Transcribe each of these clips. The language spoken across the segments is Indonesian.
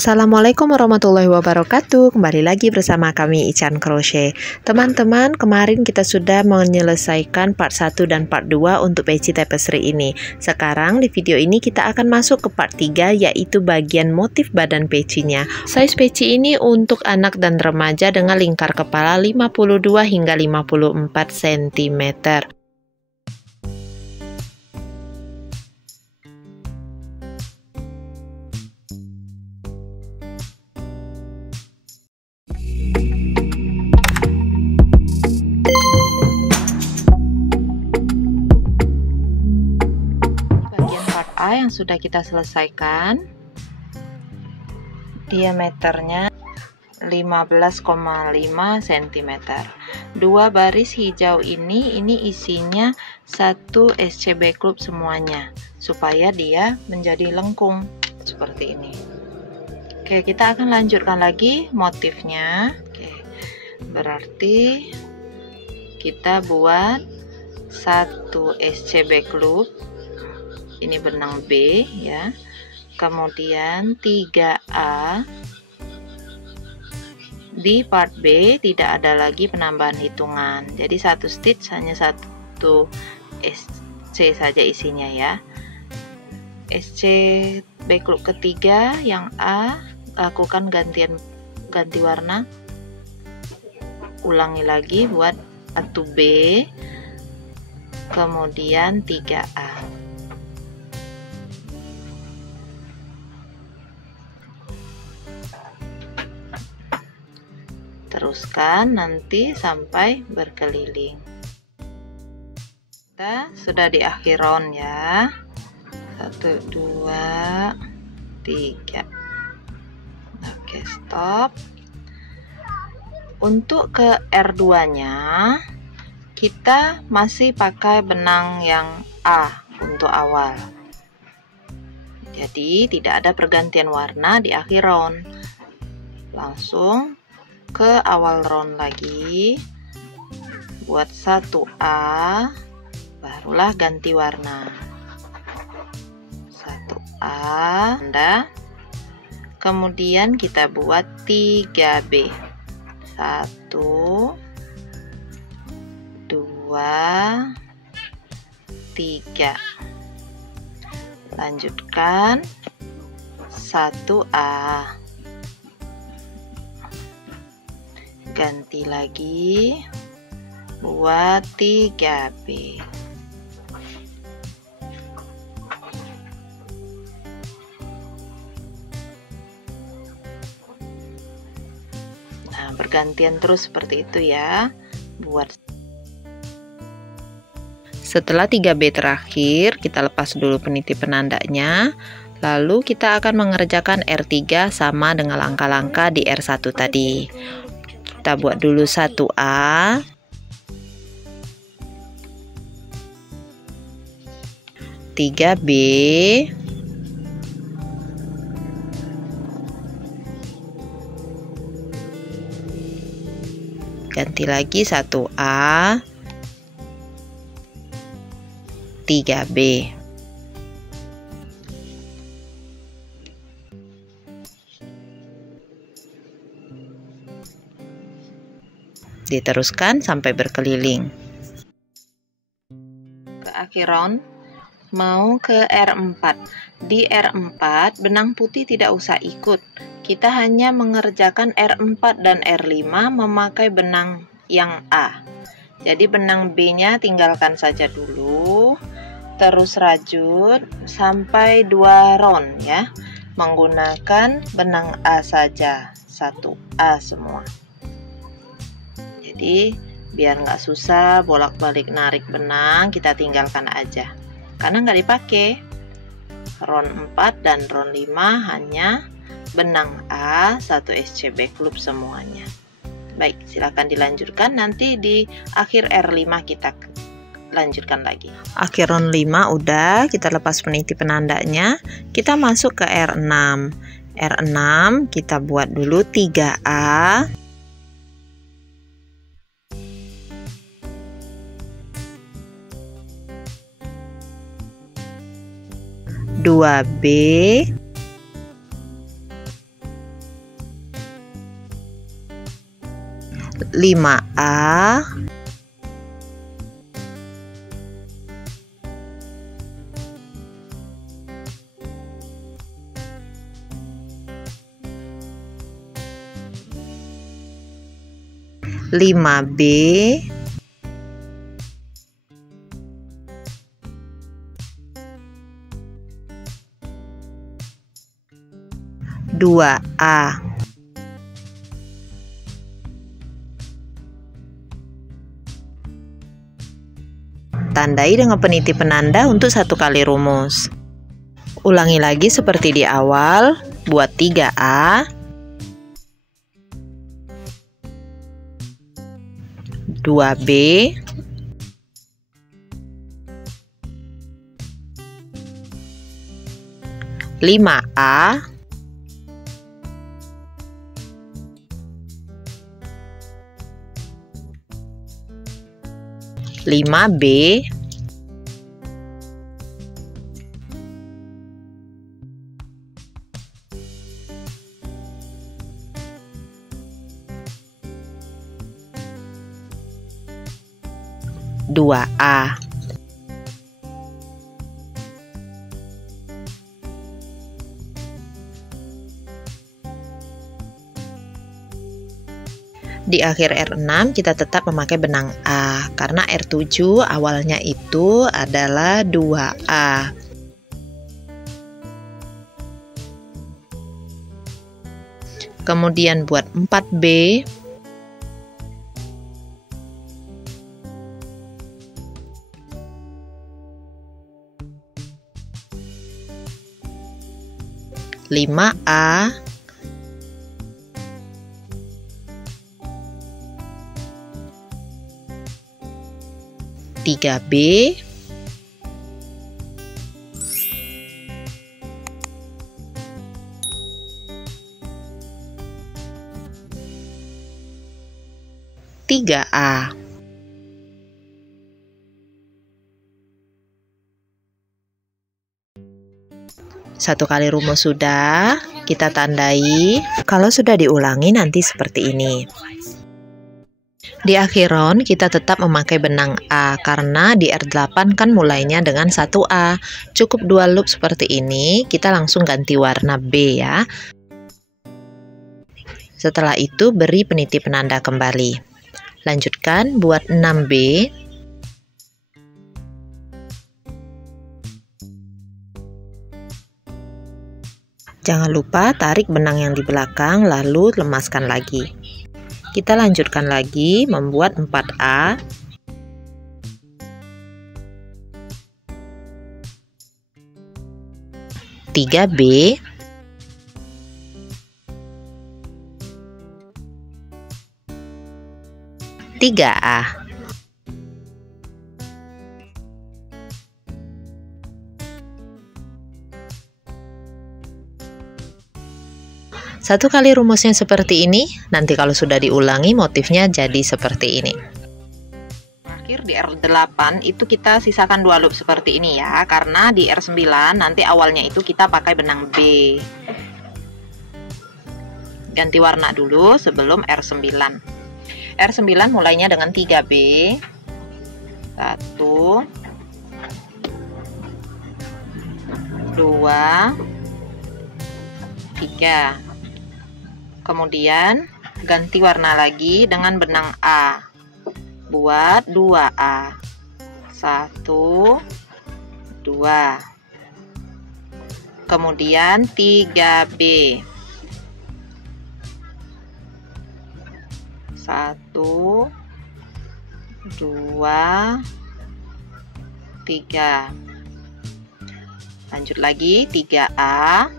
Assalamualaikum warahmatullahi wabarakatuh. Kembali lagi bersama kami Ican Crochet. Teman-teman, kemarin kita sudah menyelesaikan part 1 dan part 2 untuk peci tapestry ini. Sekarang di video ini kita akan masuk ke part 3, yaitu bagian motif badan pecinya. Size peci ini untuk anak dan remaja dengan lingkar kepala 52 hingga 54 cm. Yang sudah kita selesaikan, diameternya 15,5 cm. Dua baris hijau ini isinya satu SCB klub semuanya, supaya dia menjadi lengkung seperti ini. Oke, kita akan lanjutkan lagi motifnya. Oke, berarti kita buat satu SCB klub, ini benang B ya, kemudian 3A. Di part B tidak ada lagi penambahan hitungan, jadi satu stitch hanya satu SC saja isinya ya. SC B klub ketiga yang A, lakukan ganti warna, ulangi lagi buat satu B, kemudian 3A. Teruskan nanti sampai berkeliling. Kita sudah di akhir round ya. 1, 2, 3. Oke, stop. Untuk ke R2 nya kita masih pakai benang yang A untuk awal, jadi tidak ada pergantian warna di akhir round. Langsung ke awal round lagi, buat 1A, barulah ganti warna. 1A, kemudian kita buat 3B. 1, 2, 3. Lanjutkan 1A. Ganti lagi buat 3B. Nah, bergantian terus seperti itu ya. Setelah 3B terakhir, kita lepas dulu peniti penandanya. Lalu kita akan mengerjakan R3 sama dengan langkah-langkah di R1 tadi. Kita buat dulu 1A, 3B, ganti lagi 1A, 3B. Diteruskan sampai berkeliling. Ke akhir round, mau ke R4. Di R4 benang putih tidak usah ikut, kita hanya mengerjakan R4 dan R5 memakai benang yang A. Jadi benang B nya tinggalkan saja dulu, terus rajut sampai 2 round ya, menggunakan benang A saja, 1A semua. Jadi biar nggak susah bolak-balik narik benang, kita tinggalkan aja karena nggak dipakai. Round 4 dan round 5 hanya benang A, 1 SCB klub semuanya. Baik, silakan dilanjutkan, nanti di akhir R5 kita lanjutkan lagi. Akhir round 5 udah, kita lepas peniti penandanya, kita masuk ke R6. R6 kita buat dulu 3A, 2B, 5A, 5B, 2A. Tandai dengan peniti penanda untuk satu kali rumus. Ulangi lagi seperti di awal, buat 3A, 2B, 5A, 5B, 2A. Di akhir R6 kita tetap memakai benang A karena R7 awalnya itu adalah 2A. Kemudian buat 4B, lima A, 3B, 3A. Satu kali rumus sudah, kita tandai. Kalau sudah diulangi nanti seperti ini. Di akhir round kita tetap memakai benang A karena di R8 kan mulainya dengan 1A. Cukup 2 loop seperti ini, kita langsung ganti warna B ya. Setelah itu beri peniti penanda kembali. Lanjutkan buat 6B. Jangan lupa tarik benang yang di belakang lalu lemaskan lagi. Kita lanjutkan lagi membuat 4A, 3B, 3A. Satu kali rumusnya seperti ini, nanti kalau sudah diulangi motifnya jadi seperti ini. Akhir di R8 itu kita sisakan 2 loop seperti ini ya, karena di R9 nanti awalnya itu kita pakai benang B. Ganti warna dulu sebelum R9. R9 mulainya dengan 3B. 1, 2, 3. Kemudian ganti warna lagi dengan benang A. Buat 2A. 1, 2. Kemudian 3B. 1, 2, 3. Lanjut lagi 3A.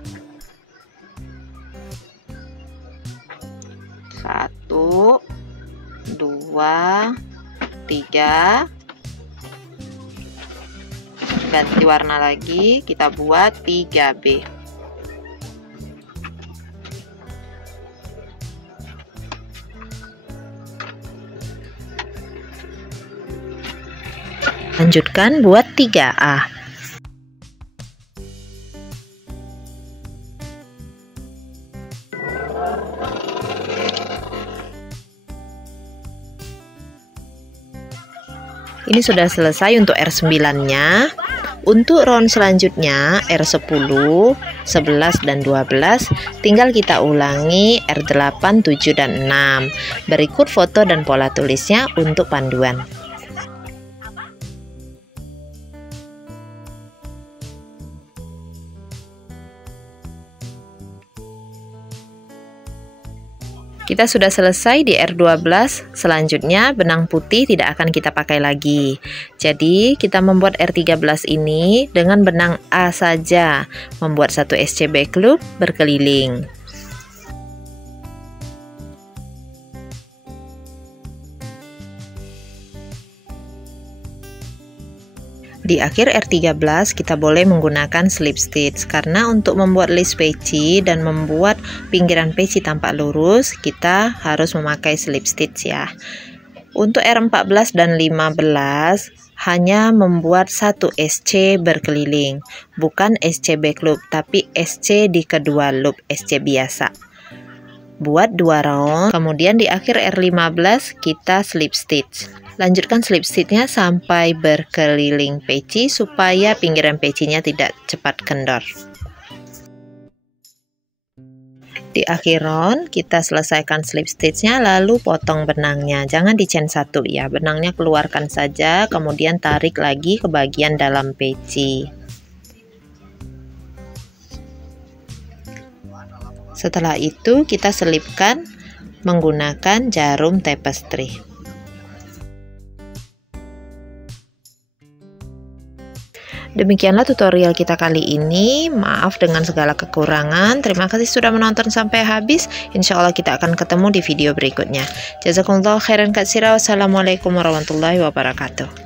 1, 2, 3. Ganti warna lagi, kita buat 3B. Lanjutkan buat 3A. Ini sudah selesai untuk R9-nya. Untuk round selanjutnya R10, 11 dan 12 tinggal kita ulangi R8, 7 dan 6. Berikut foto dan pola tulisnya untuk panduan. Kita sudah selesai di R12, selanjutnya benang putih tidak akan kita pakai lagi. Jadi kita membuat R13 ini dengan benang A saja, membuat satu SCB loop berkeliling. Di akhir R13 kita boleh menggunakan slip stitch, karena untuk membuat list peci dan membuat pinggiran peci tampak lurus kita harus memakai slip stitch ya. Untuk R14 dan 15 hanya membuat satu SC berkeliling, bukan SC back loop tapi SC di kedua loop, SC biasa. Buat 2 round, kemudian di akhir R15 kita slip stitch. Lanjutkan slip stitchnya sampai berkeliling peci supaya pinggiran pecinya tidak cepat kendor. Di akhir round kita selesaikan slip stitchnya, lalu potong benangnya. Jangan di chain 1 ya, benangnya keluarkan saja, kemudian tarik lagi ke bagian dalam peci. Setelah itu kita selipkan menggunakan jarum tapestry. Demikianlah tutorial kita kali ini. Maaf dengan segala kekurangan. Terima kasih sudah menonton sampai habis. Insya Allah kita akan ketemu di video berikutnya. Jazakumullah khairan katsira. Wassalamualaikum warahmatullahi wabarakatuh.